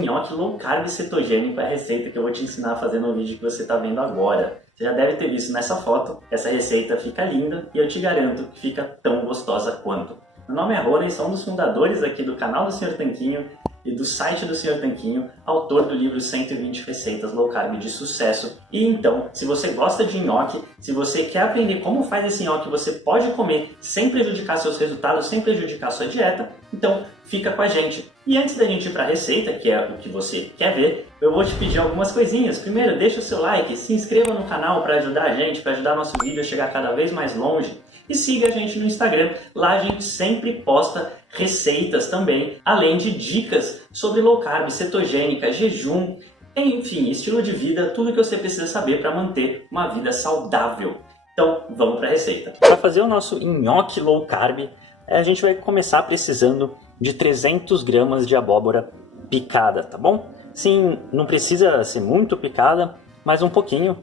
Nhoque low carb cetogênico é a receita que eu vou te ensinar a fazer no vídeo que você está vendo agora. Você já deve ter visto nessa foto, essa receita fica linda e eu te garanto que fica tão gostosa quanto. Meu nome é Rony, sou um dos fundadores aqui do canal do Sr. Tanquinho e do site do Sr. Tanquinho, autor do livro 120 receitas low carb de sucesso. E então, se você gosta de nhoque, se você quer aprender como faz esse nhoque, você pode comer sem prejudicar seus resultados, sem prejudicar sua dieta, então fica com a gente. E antes da gente ir para a receita, que é o que você quer ver, eu vou te pedir algumas coisinhas. Primeiro, deixa o seu like, se inscreva no canal para ajudar a gente, para ajudar nosso vídeo a chegar cada vez mais longe. E siga a gente no Instagram, lá a gente sempre posta receitas também, além de dicas sobre low carb, cetogênica, jejum, enfim, estilo de vida, tudo que você precisa saber para manter uma vida saudável. Então, vamos para a receita. Para fazer o nosso nhoque low carb, a gente vai começar precisando de 300 gramas de abóbora picada, tá bom? Sim, não precisa ser muito picada, mas um pouquinho,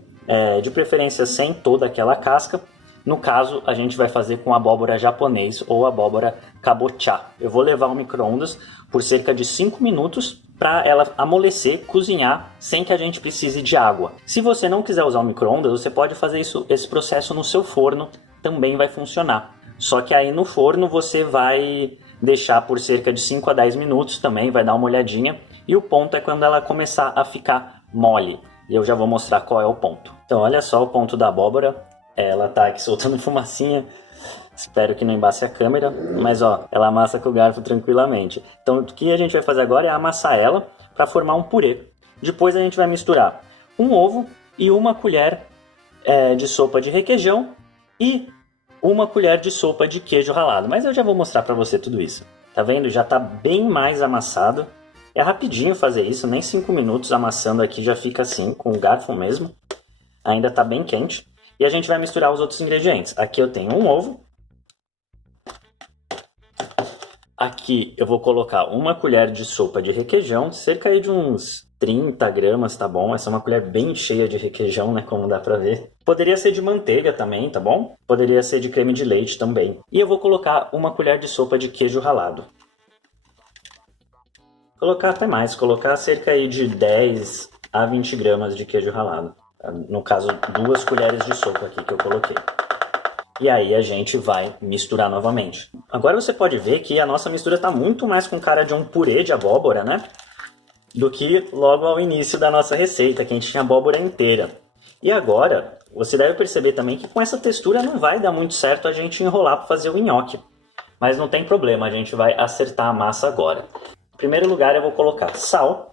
de preferência sem toda aquela casca. No caso, a gente vai fazer com abóbora japonês ou abóbora kabocha. Eu vou levar ao micro-ondas por cerca de 5 minutos para ela amolecer, cozinhar, sem que a gente precise de água. Se você não quiser usar o micro-ondas, você pode fazer esse processo no seu forno, também vai funcionar. Só que aí no forno você vai deixar por cerca de 5 a 10 minutos também, vai dar uma olhadinha. E o ponto é quando ela começar a ficar mole. E eu já vou mostrar qual é o ponto. Então olha só o ponto da abóbora. Ela tá aqui soltando fumacinha, espero que não embace a câmera, mas ó, ela amassa com o garfo tranquilamente. Então o que a gente vai fazer agora é amassar ela para formar um purê. Depois a gente vai misturar um ovo e uma colher de sopa de requeijão e uma colher de sopa de queijo ralado. Mas eu já vou mostrar para você tudo isso. Tá vendo? Já tá bem mais amassado. É rapidinho fazer isso, nem 5 minutos amassando aqui já fica assim, com o garfo mesmo. Ainda tá bem quente. E a gente vai misturar os outros ingredientes. Aqui eu tenho um ovo. Aqui eu vou colocar uma colher de sopa de requeijão, cerca de uns 30 gramas, tá bom? Essa é uma colher bem cheia de requeijão, né? Como dá pra ver. Poderia ser de manteiga também, tá bom? Poderia ser de creme de leite também. E eu vou colocar uma colher de sopa de queijo ralado. Colocar até mais, colocar cerca aí de 10 a 20 gramas de queijo ralado. No caso, 2 colheres de sopa aqui que eu coloquei. E aí a gente vai misturar novamente. Agora você pode ver que a nossa mistura está muito mais com cara de um purê de abóbora, né? Do que logo ao início da nossa receita, que a gente tinha abóbora inteira. E agora, você deve perceber também que com essa textura não vai dar muito certo a gente enrolar para fazer o nhoque. Mas não tem problema, a gente vai acertar a massa agora. Em primeiro lugar eu vou colocar sal.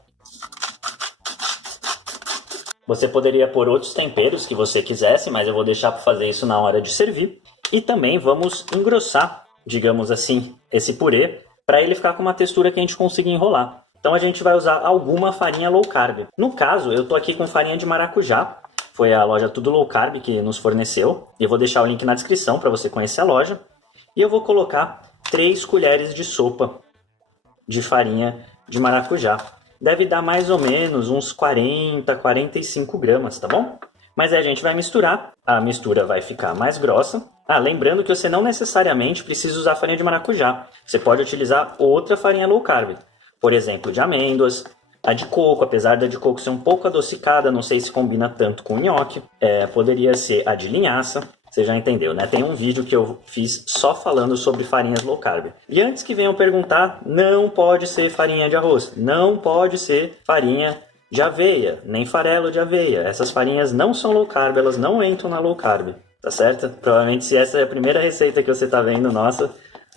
Você poderia pôr outros temperos que você quisesse, mas eu vou deixar para fazer isso na hora de servir. E também vamos engrossar, digamos assim, esse purê para ele ficar com uma textura que a gente consiga enrolar. Então a gente vai usar alguma farinha low carb. No caso, eu estou aqui com farinha de maracujá. Foi a loja Tudo Low Carb que nos forneceu. Eu vou deixar o link na descrição para você conhecer a loja. E eu vou colocar 3 colheres de sopa de farinha de maracujá. Deve dar mais ou menos uns 40, 45 gramas, tá bom? Mas aí a gente vai misturar, a mistura vai ficar mais grossa. Lembrando que você não necessariamente precisa usar farinha de maracujá. Você pode utilizar outra farinha low carb. Por exemplo, de amêndoas, a de coco, apesar da de coco ser um pouco adocicada, não sei se combina tanto com o nhoque. Poderia ser a de linhaça. Você já entendeu, né? Tem um vídeo que eu fiz só falando sobre farinhas low carb. E antes que venham perguntar, não pode ser farinha de arroz, não pode ser farinha de aveia, nem farelo de aveia. Essas farinhas não são low carb, elas não entram na low carb, tá certo? Provavelmente se essa é a primeira receita que você tá vendo, nossa,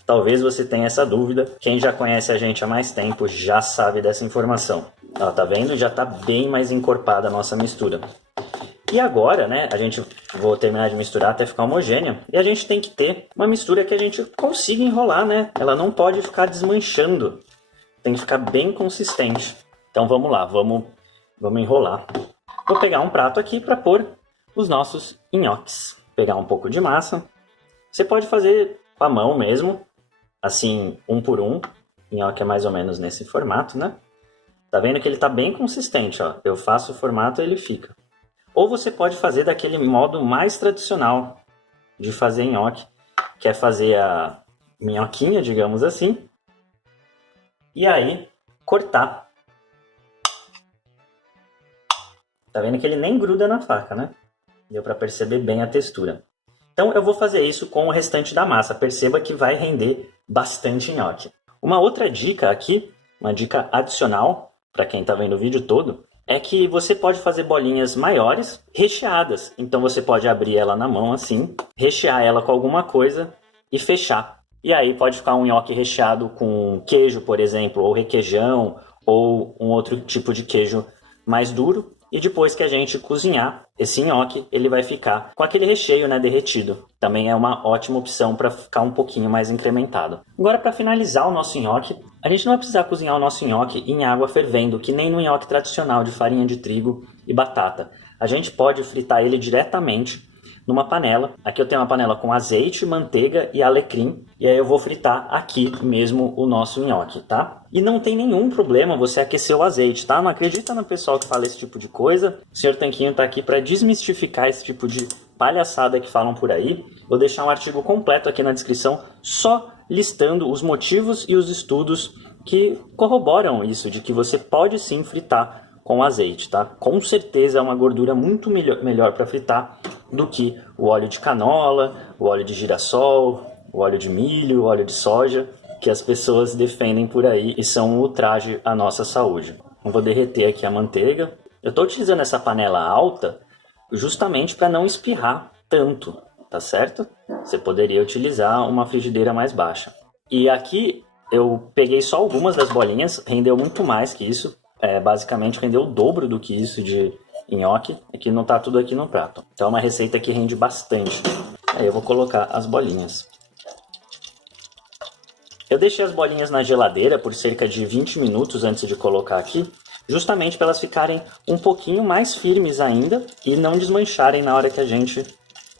talvez você tenha essa dúvida. Quem já conhece a gente há mais tempo já sabe dessa informação. Ó, tá vendo? Já tá bem mais encorpada a nossa mistura. E agora, né, vou terminar de misturar até ficar homogênea. E a gente tem que ter uma mistura que a gente consiga enrolar, né? Ela não pode ficar desmanchando. Tem que ficar bem consistente. Então vamos lá, vamos enrolar. Vou pegar um prato aqui para pôr os nossos nhoques. Pegar um pouco de massa. Você pode fazer com a mão mesmo, assim, um por um. Nhoque é mais ou menos nesse formato, né? Tá vendo que ele tá bem consistente, ó. Eu faço o formato e ele fica. Ou você pode fazer daquele modo mais tradicional de fazer nhoque, quer fazer a minhoquinha, digamos assim, e aí cortar. Tá vendo que ele nem gruda na faca, né? Deu para perceber bem a textura. Então eu vou fazer isso com o restante da massa. Perceba que vai render bastante nhoque. Uma outra dica aqui, uma dica adicional para quem está vendo o vídeo todo, é que você pode fazer bolinhas maiores recheadas. Então você pode abrir ela na mão assim, rechear ela com alguma coisa e fechar. E aí pode ficar um nhoque recheado com queijo, por exemplo, ou requeijão, ou um outro tipo de queijo mais duro. E depois que a gente cozinhar esse nhoque, ele vai ficar com aquele recheio, né, derretido. Também é uma ótima opção para ficar um pouquinho mais incrementado. Agora, para finalizar o nosso nhoque, a gente não vai precisar cozinhar o nosso nhoque em água fervendo, que nem no nhoque tradicional de farinha de trigo e batata. A gente pode fritar ele diretamente numa panela. Aqui eu tenho uma panela com azeite, manteiga e alecrim. E aí eu vou fritar aqui mesmo o nosso nhoque, tá? E não tem nenhum problema você aquecer o azeite, tá? Não acredita no pessoal que fala esse tipo de coisa. O Sr. Tanquinho tá aqui para desmistificar esse tipo de palhaçada que falam por aí. Vou deixar um artigo completo aqui na descrição só listando os motivos e os estudos que corroboram isso, de que você pode sim fritar com azeite, tá? Com certeza é uma gordura muito melhor para fritar do que o óleo de canola, o óleo de girassol, o óleo de milho, o óleo de soja, que as pessoas defendem por aí e são um ultraje à nossa saúde. Eu vou derreter aqui a manteiga. Eu estou utilizando essa panela alta justamente para não espirrar tanto, tá certo? Você poderia utilizar uma frigideira mais baixa. E aqui eu peguei só algumas das bolinhas, rendeu muito mais que isso. Basicamente rendeu o dobro do que isso de nhoque, é que não tá tudo aqui no prato. Então é uma receita que rende bastante. Aí eu vou colocar as bolinhas. Eu deixei as bolinhas na geladeira por cerca de 20 minutos antes de colocar aqui, justamente para elas ficarem um pouquinho mais firmes ainda e não desmancharem na hora que a gente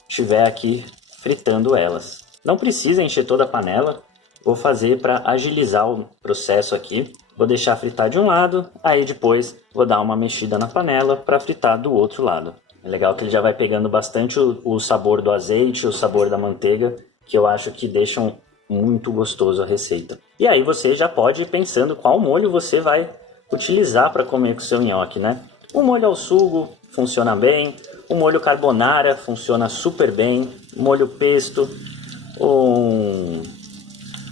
estiver aqui fritando elas. Não precisa encher toda a panela, vou fazer para agilizar o processo aqui. Vou deixar fritar de um lado, aí depois vou dar uma mexida na panela para fritar do outro lado. É legal que ele já vai pegando bastante o sabor do azeite, o sabor da manteiga, que eu acho que deixam muito gostoso a receita. E aí você já pode ir pensando qual molho você vai utilizar para comer com o seu nhoque, né? O molho ao sugo funciona bem, o molho carbonara funciona super bem, molho pesto,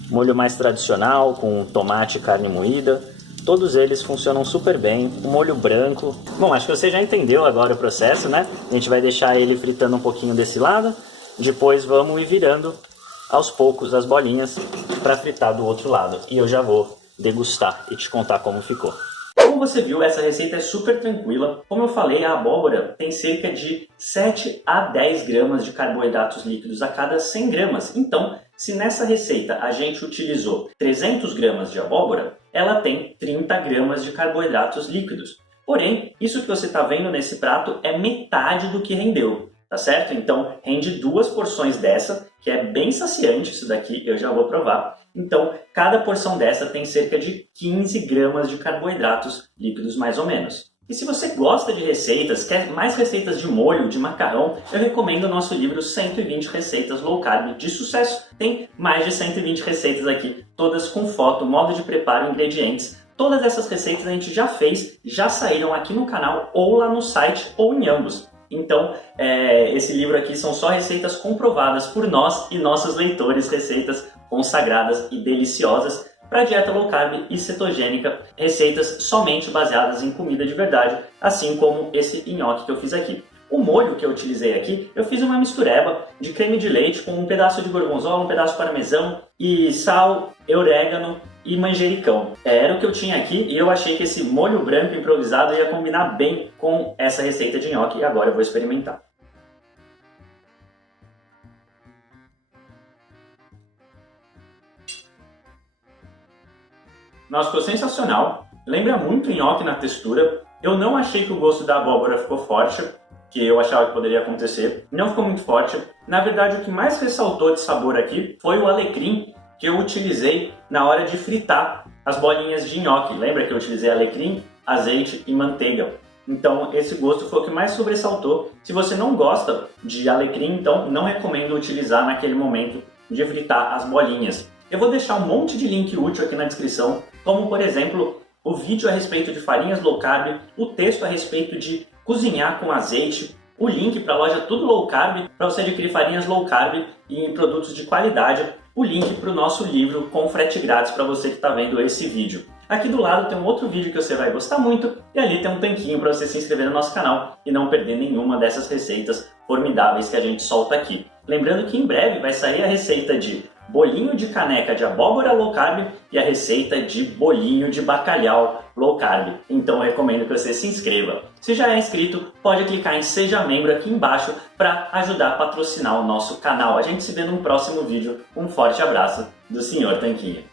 molho mais tradicional, com tomate e carne moída, todos eles funcionam super bem. O molho branco, bom, acho que você já entendeu agora o processo, né? A gente vai deixar ele fritando um pouquinho desse lado, depois vamos ir virando aos poucos as bolinhas para fritar do outro lado. E eu já vou degustar e te contar como ficou. Como você viu, essa receita é super tranquila. Como eu falei, a abóbora tem cerca de 7 a 10 gramas de carboidratos líquidos a cada 100 gramas. Então, se nessa receita a gente utilizou 300 gramas de abóbora, ela tem 30 gramas de carboidratos líquidos. Porém, isso que você está vendo nesse prato é metade do que rendeu, tá certo? Então, rende 2 porções dessa, que é bem saciante isso daqui, eu já vou provar. Então, cada porção dessa tem cerca de 15 gramas de carboidratos líquidos, mais ou menos. E se você gosta de receitas, quer mais receitas de molho, de macarrão, eu recomendo o nosso livro 120 Receitas Low Carb de Sucesso. Tem mais de 120 receitas aqui, todas com foto, modo de preparo, ingredientes. Todas essas receitas a gente já fez, já saíram aqui no canal, ou lá no site, ou em ambos. Então, esse livro aqui são só receitas comprovadas por nós e nossos leitores, receitas consagradas e deliciosas para dieta low carb e cetogênica, receitas somente baseadas em comida de verdade, assim como esse nhoque que eu fiz aqui. O molho que eu utilizei aqui, eu fiz uma mistureba de creme de leite com um pedaço de gorgonzola, um pedaço de parmesão e sal, orégano e manjericão. Era o que eu tinha aqui e eu achei que esse molho branco improvisado ia combinar bem com essa receita de nhoque e agora eu vou experimentar. Nossa, ficou sensacional. Lembra muito nhoque na textura. Eu não achei que o gosto da abóbora ficou forte, que eu achava que poderia acontecer. Não ficou muito forte. Na verdade, o que mais ressaltou de sabor aqui foi o alecrim que eu utilizei na hora de fritar as bolinhas de nhoque. Lembra que eu utilizei alecrim, azeite e manteiga? Então, esse gosto foi o que mais sobressaltou. Se você não gosta de alecrim, então não recomendo utilizar naquele momento de fritar as bolinhas. Eu vou deixar um monte de link útil aqui na descrição, como por exemplo, o vídeo a respeito de farinhas low carb, o texto a respeito de cozinhar com azeite, o link para a loja Tudo Low Carb, para você adquirir farinhas low carb e produtos de qualidade, o link para o nosso livro com frete grátis para você que está vendo esse vídeo. Aqui do lado tem um outro vídeo que você vai gostar muito e ali tem um tanquinho para você se inscrever no nosso canal e não perder nenhuma dessas receitas formidáveis que a gente solta aqui. Lembrando que em breve vai sair a receita de bolinho de caneca de abóbora low carb e a receita de bolinho de bacalhau low carb. Então eu recomendo que você se inscreva. Se já é inscrito, pode clicar em Seja Membro aqui embaixo para ajudar a patrocinar o nosso canal. A gente se vê num próximo vídeo. Um forte abraço do Sr. Tanquinho.